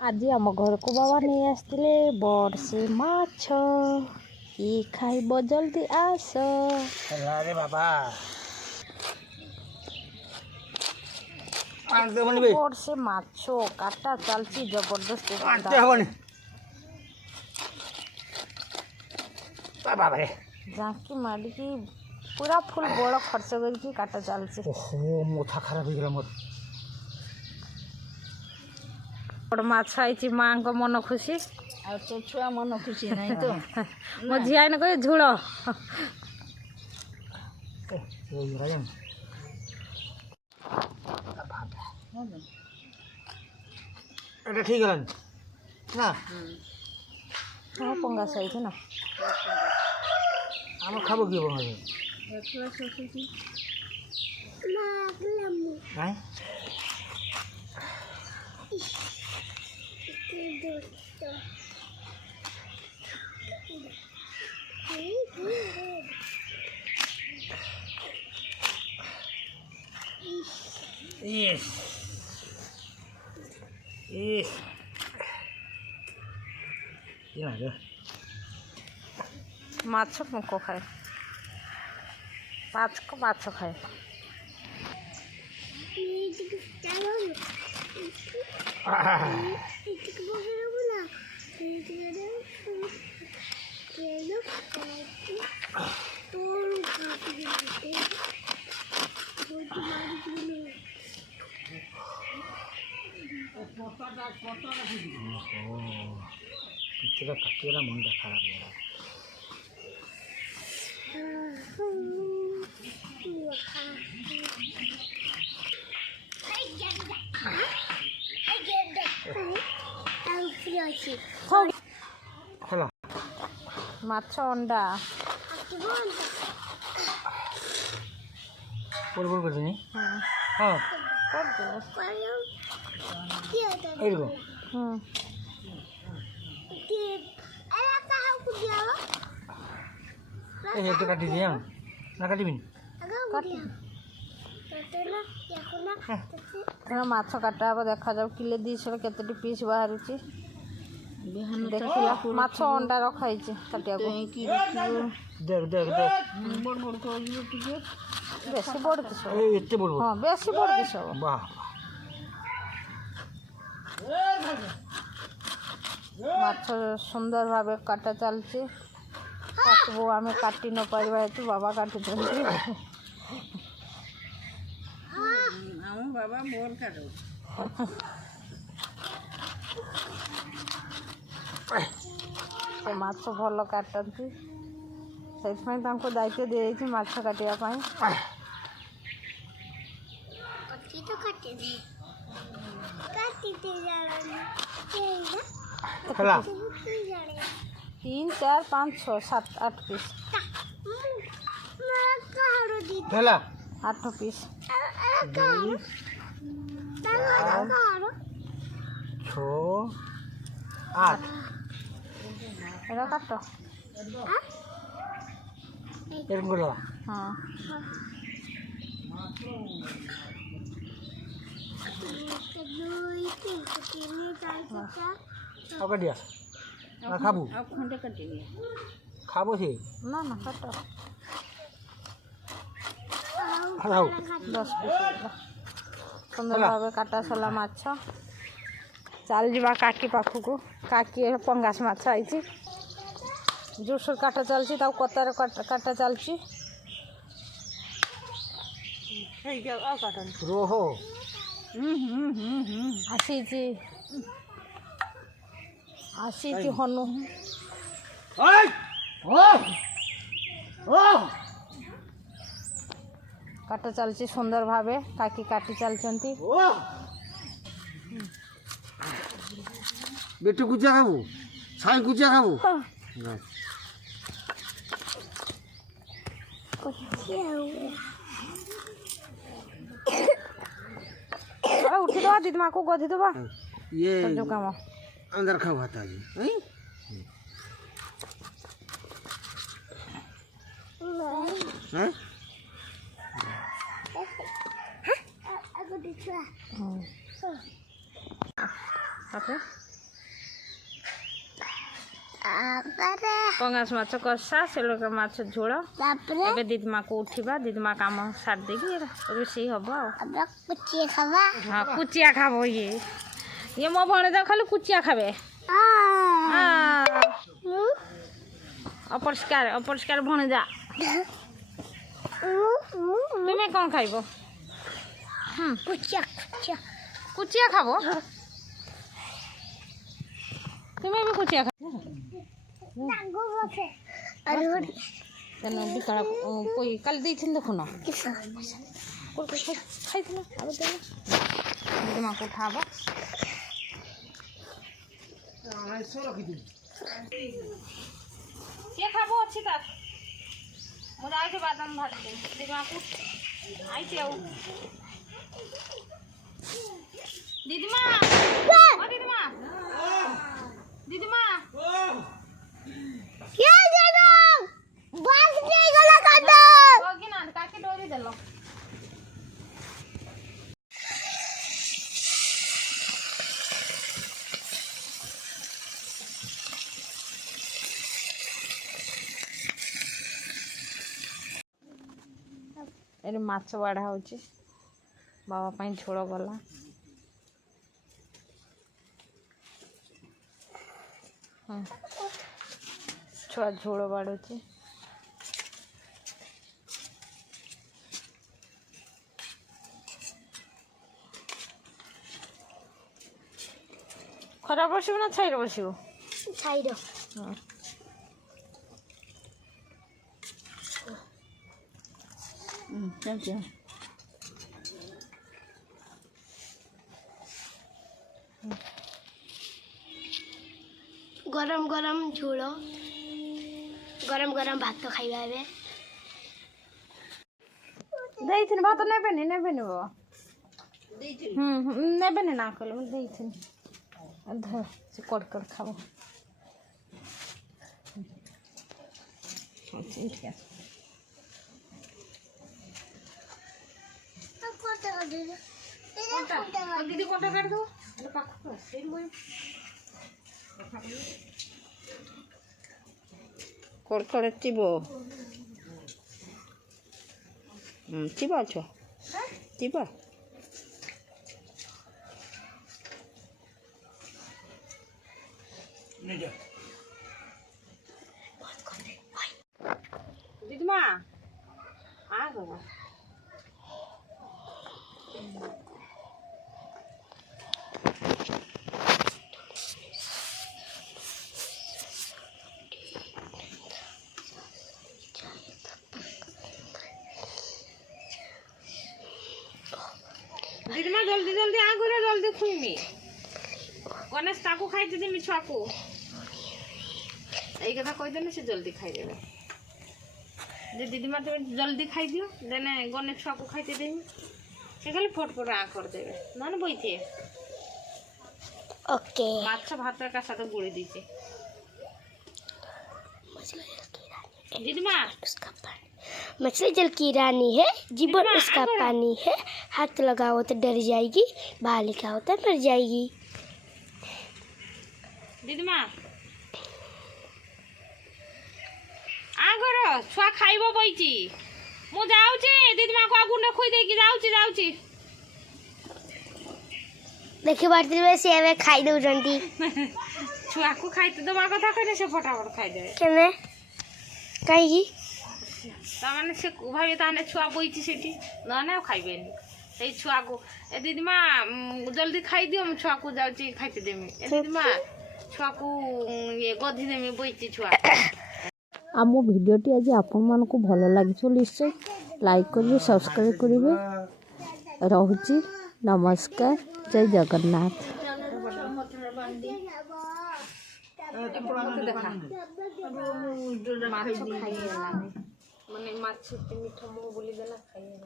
आज आम घर को बाबा नहीं आसते बड़से माछ कि खाइब जल्दी आस। अरे बाबा बड़से माछ काटा चलती जबरदस्त झाँकी मारिकी पूरा फुल बड़ खर्च करके काटा चलती। मथा खराब हो गला मोर बड़ माछ आई माँ को मन खुशी आ तो छुआ मन खुशी नहीं तो मो झिया ने कहे झूल এটা ঠিক গেলেন না हाँ पंगास आई ना আমরা খাবো কি বঙ্গাস হ্যাঁ Yes. Yes. Ini ada. माछ को खाए पाँच को माछ खाए पिछला काटिएला मन खराब है खोला माछ अंडा बोल बोल कर देनी हाँ कर दो ये देखो ये तो काटी दिया ना काटी बिन माछ काटा हे देखा जाऊ किले दिश केते पीस बाहर देखला माछ अंडा रखाई काटिया देख देख देख बेसी बड़ किस एते बड़ हाँ बेसी बड़ किस वाह माछ सुंदर भाव काटा चलती वो आम काटी न पारिबा हेतु बाबा काटी दिखती बाबा मोर काटो से माछ भल काटती से दायित्व दी जाइए माछ काटापी तीन चार पाँच छः सात आठ पीस आठ पीस आठ एरा काट हाँ दिया ना खाबू खंडे काटी खाबो से ना ना काट खाओ 10 पीस सुंदर भाव काटा सारा माछ चल जा काकी पाखक काकी पंगास माछ आई जोरसोर काटा चलती कतार काटा चलती रोहो आसी हनु काटा चलती सुंदर भाव काकी काटी चलती बेटू गुजा खाबू साई गुजा खाबू उठी दवा दीदी माँ को गधी दवा ये जो काम अंदर खाओ हाथा जी हैं Okay. पंगास माछ कषा सेलोका माछ झोल एबे दीदमा को उठिबा दीदमा काम सार देगी रोषेई हबो हाँ कुचिया खाबो ये मो भणेजा खाली कुचिया खाबे अपरिष्कार अपरिष्कार भणेजा तुमे कौन खाइबो कुचिया खाबो तुमे भी कुचिया खाबो तेन बिकड़ा कोई कल देथिन देखो ना खाइथिन अब दे दीदमा को उठाबो ये खाबो अच्छी ता मुझे आके बादाम भात दे दीदमा को आई से आओ दीदमा ओ दीदमा दीदमा क्या देना बात नहीं गला काटो होगी ना काके डोरी देलो एने माछ बाढ़ा होची बाबा पाई झोल गला छुआ झोल बाड़ुची खरा बसबो ना छाइर बसबो छाइर चल गरम गरम झोल गरम गरम भात खाइबा एबे देइथिन भात नेबेनि नेबेनि बाबा नेबेनि ना कले म देइथिन धर से कट कर खाबो ठीक है दीदी कोटा काट दो पाखु से कोड़कोड़े चिबो चिबा छो चिबा दीदमा आ गो दीदमा जल्दी जल्दी आ गरे जल्दी खुइमी गणेश ताकू खाइते देमी छुआकू এই কথা কই দেনে সে জলদি খাই দেবে যে দিদিমা তুমি জলদি খাই দিও দেনে গণেশ ছুয়াকু খাইতে দেমি সে খালি ফটফট আ করে দেবে না না বইতে ओके মাছ ভাত একা সাথে গুড়ি দিছে दीदमा उसका पानी मछली जल की रानी है जीवन दीदमा, उसका आगे। पानी है हाथ लगाओ तो डर जाएगी बाहर लिखा होता मर जाएगी दीदमा आ गरो छुआ खाइबो बइची मु जाउची दीदमा को आगु न खोई देकी जाउची जाउची देखिए बाटी में से एवे खाई दो जंती छुआ को खाइते दबा कथा कइले से फटाफट खाइ देबे केने काई तामाने से भाई ताने छुआ बइची सेठी न ना खाइबेनी সেই छुआ को ए दीदीमा जल्दी खाइ दियो म छुआ को जाउची खाइते देमी ए दीदीमा छुआ को ये गधी देमी बइची छुआ आम भिडियोटी आज आपण मानक भल लगी निश्चय लाइक करेंगे सब्सक्राइब करेंगे रोची नमस्कार जय जगन्नाथ माछ खाइए माने माछ मिठा मुँह बोली देला खाइए